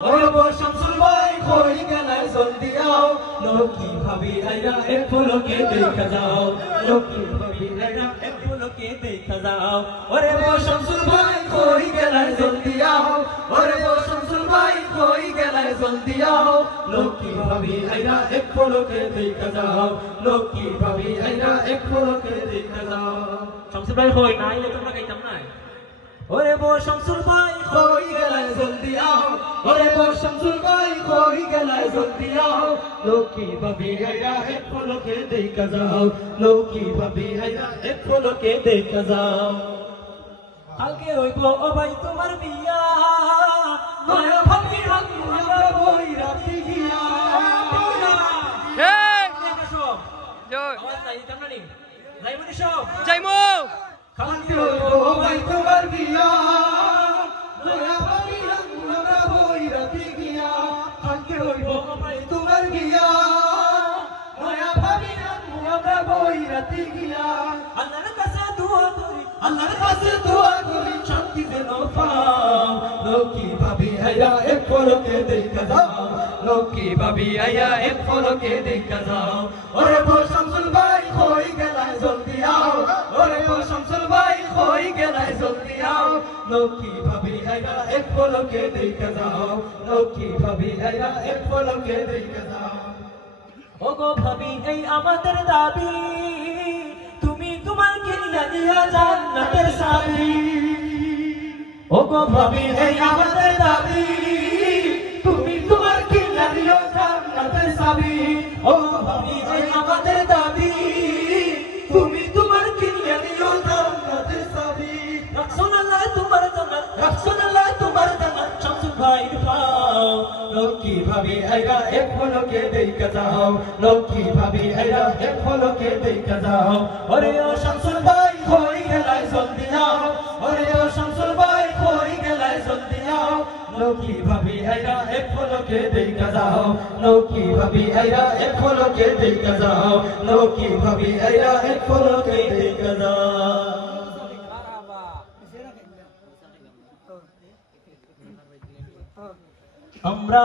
ওগো শামসুল ভাই কই গেলাই জলদি আও লক্ষ্মী ভাবি আইরা এক পলকে দেখা যাও লক্ষ্মী ভাবি আইরা এক পলকে দেখা যাও ওরে গো শামসুল ভাই কই গেলাই জলদি আও ওরে গো শামসুল ভাই কই গেলাই জলদি আও লক্ষ্মী ভাবি আইরা এক পলকে দেখা যাও লক্ষ্মী ভাবি আইরা এক পলকে দেখা যাও শামসুল ভাই কই না আইলে তোমরা গাইতাম না ওরে গো শামসুল ভাই কই গেলাই জলদি আও ওরে গো শামসুল ভাই কই গেলাই জলদি আও লক্ষ্মী ভাবি আইরা এক পলকে দেখা যাও লক্ষ্মী ভাবি আইরা এক পলকে দেখা যাও কালকে হইব ও ভাই তোমার বিয়া নয়া ভাবি আমরা বই রাতি গিয়া Hey! সব Yo! আওয়াজ নাই তোমরা নি যাইবনি সব Jaimo! কালকে হইব ও ভাই তোমার বিয়া নয়া ভাবি আমরা বই রাতি গিয়া কালকে হইব ও ভাই তোমার বিয়া নয়া ভাবি আমরা বই রাতি গিয়া আল্লাহর কাছে দোয়া করি আল্লাহর কাছে দোয়া করি শান্তি যেন পাও লক্ষ্মী ভাবি আইয়া এক পলকে দেখা যাও লক্ষ্মী ভাবি আইয়া এক পলকে দেখা যাও ওরে গো শামসুল ভাই কই গেলাই জলদি আও ওরে গো শামসুল ভাই কই গেলাই জলদি আও লক্ষ্মী ভাবি আইয়া এক পলকে দেখা যাও লক্ষ্মী ভাবি আইয়া এক পলকে দেখা যাও ওগো ভাবি এই আমাদের দাবি তুমি তোমার কিনিয়া দিয়া জান্নাতের চাবি ওগো ভাবি এই আমাদের দাবি তুমি তোমার কিনিয়া দিয়া জান্নাতের চাবি ওগো ভাবি এই আমাদের দাবি তুমি তোমার কিনিয়া দিয়া জান্নাতের চাবি রাসূলুল্লাহ তোমার জান্নাত রাসূলুল্লাহ তোমার জান্নাত শামসুল ভাই পাও লক্ষ্মী ভাবি আইরা এক পলকে দেখা যাও লক্ষ্মী ভাবি আইরা এক পলকে দেখা যাও ওরে ও শামসুল ভাই কই গেলাই জলদি আও ওরে ও শামসুল ভাই কই গেলাই জলদি আও লক্ষ্মী ভাবি আইরা এক পলকে দেখা যাও লক্ষ্মী ভাবি আইরা এক পলকে দেখা যাও লক্ষ্মী ভাবি আইরা এক পলকে দেখা যাও আমরা